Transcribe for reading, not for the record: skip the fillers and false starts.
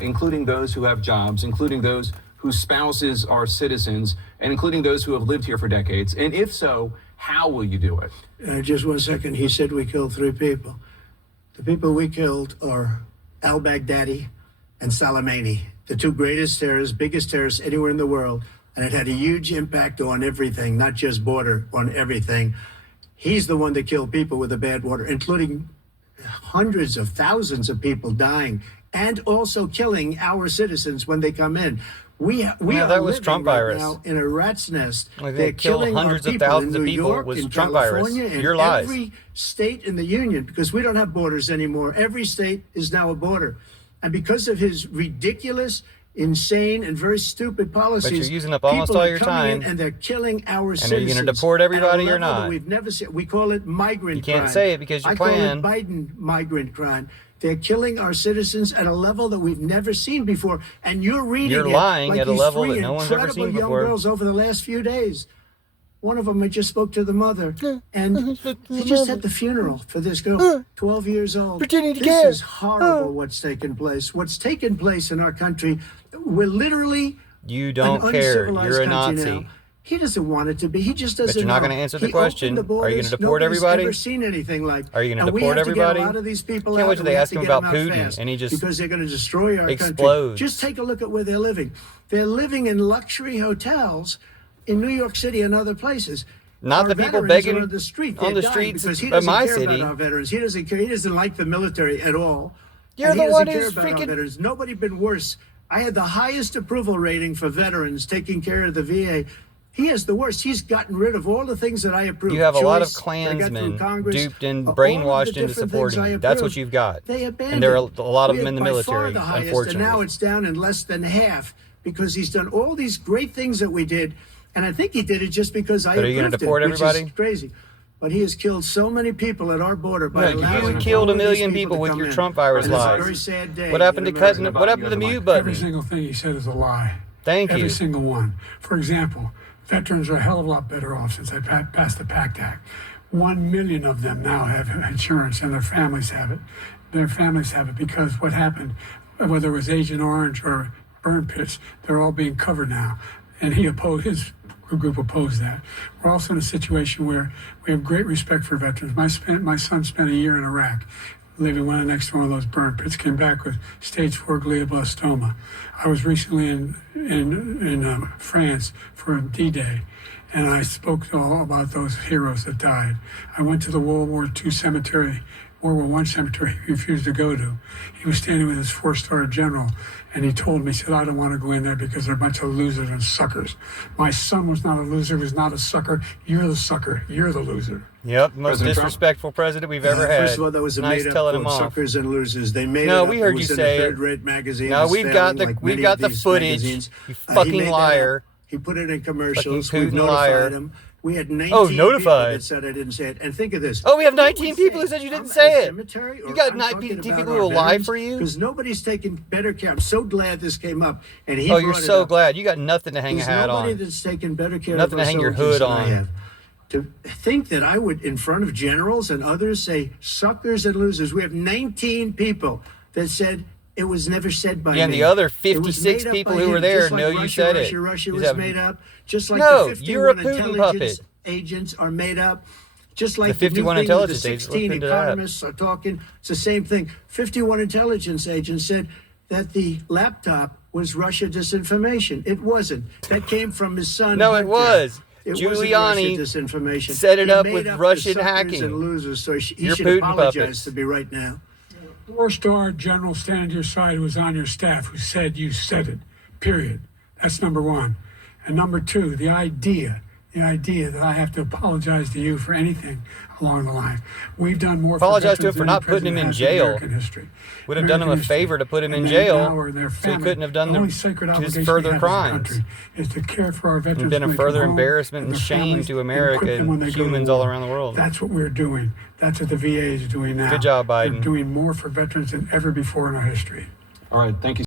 including those who have jobs, including those whose spouses are citizens, and including those who have lived here for decades? And if so, how will you do it? Just 1 second. He said we killed 3 people. The people we killed are al-Baghdadi and Soleimani, the 2 greatest terrorists, biggest terrorists anywhere in the world. And it had a huge impact on everything, not just border, on everything. He's the one that killed people with the bad water, including hundreds of thousands of people dying, and also killing our citizens when they come in. We are that was living Trump right virus. now in a rat's nest. Like They're they killed killing hundreds our of people thousands in of New people York, with in Trump virus. California, in Your lies. every state in the union, because we don't have borders anymore. Every state is now a border. And because of his ridiculous, insane, and very stupid policies, but you're using up almost people all are your coming time. In and they're killing our citizens. And are you going to deport everybody at a or level that not? We've never seen. We call it migrant crime. You can't say it because you I plan. call it Biden migrant crime. They're killing our citizens at a level that we've never seen before. And you're reading You're it lying like at a these level 3 that no one's ever incredible seen young before. girls over the last few days. One of them, I just spoke to the mother, and he just had the funeral for this girl, 12 years old. Pretending to this care. is horrible what's taken place. What's taken place in our country, we're literally You don't an care. uncivilized You're a country Nazi. now. He doesn't want it to be. He just doesn't. But you're not know. going to answer the He question. opened the Are you going borders. to deport Nobody's everybody? Ever seen anything like? Are you going to And we deport have to everybody? Get a lot of these people Can't out, wait till and they we have ask to him get about them out Putin, fast and he just because they're going to destroy our explodes. country. Just take a look at where they're living. They're living in luxury hotels in New York City and other places. Not Our the people veterans begging are on the street. on They're the dying streets because he of doesn't my care city. about our veterans. He doesn't care. He doesn't like the military at all. You're And the he one doesn't who's care about our freaking. veterans. Nobody been worse. I had the highest approval rating for veterans taking care of the VA. He has the worst. He's gotten rid of all the things that I approved. You have a lot of Choice that I got through Klansmen Congress, duped and all of the brainwashed into different things supporting I you. That's what approved. you've got. They abandoned. And there are a lot of We them in the had by far military, the highest, unfortunately. And now it's down in less than half because he's done all these great things that we did. And I think he did it just because I But are you approved gonna deport it, which everybody? is crazy. But he has killed so many people at our border by No, allowing you killed all a of these million people to with come your in. Trump virus And it's a lies. very sad day What happened to in cutting? America. What happened to the mute button? Every single thing he said is a lie. Thank you. Every single one. For example, veterans are a hell of a lot better off since I passed the PACT Act. 1 million of them now have insurance, and their families have it. Their families have it because what happened, whether it was Agent Orange or burn pits, they're all being covered now. And he opposed, his group opposed that. We're also in a situation where we have great respect for veterans. My son spent a year in Iraq, living right next to one of those burn pits, came back with stage 4 glioblastoma. I was recently in France for D-Day, and I spoke all about those heroes that died. I went to the World War II cemetery, World War I cemetery he refused to go to. He was standing with his 4-star general, and he told me, he said, I don't want to go in there because they're a bunch of losers and suckers. My son was not a loser, was not a sucker. You're the sucker. You're the loser. Yep, most President Trump. disrespectful president we've ever had. First of all, that was a Nice made-up telling quote, him off. suckers and losers. They made No, it up. we heard It was you in say a it. third-rate magazine. No, It's we've got failing the like many of these footage. magazines. You He fucking made that liar. up. He put it in commercials. Fucking We've Putin notified liar. him. We had 19 Oh, people notified. that said I didn't say it. And think of this. Oh, we have 19 people who said you didn't say it. You got 19 people who will lie for you? Because nobody's taking better care. I'm so glad this came up. And he Oh, you're brought it so up. glad. You got nothing to hang a There's hat nobody on. that's taken better care Nothing of to our hang your soldiers hood than I on. have. To think that I would, in front of generals and others, say suckers and losers. We have 19 people that said it was never said by me. Yeah, and the other It was 56 made up people by who him, were there just like know you Russia, said Russia, it. Russia You was have- made up. Just like No, the 51 you're a Putin intelligence puppet. agents are made up. Just like The 51 new thing with intelligence the agents, 16 look into that. economists are talking. It's the same thing. 51 intelligence agents said that the laptop was Russia disinformation. It wasn't. That came from his son. No, it Hunter. was. It wasn't Giuliani Russia disinformation. set it He up made with the Russian suckers hacking. and losers, so he You're should Putin apologize puppets. to me right now. 4-star general standing to your side who was on your staff who said you said it, period. That's number one. And number two, the idea that I have to apologize to you for anything along the line. We've done more Apologize for to him for veterans not than any putting him in president has jail. American history. Would have done him a American favor to put him in And jail, now we're their so he family. couldn't have done the only sacred his obligation further we have crimes. as a country is to care for our veterans. And been a when they come further home, embarrassment and their shame families, to and America equip them when and they go to humans war. all around the world. That's what we're doing. That's what the VA is doing now. Good job, Biden. They're doing more for veterans than ever before in our history. All right, thank you.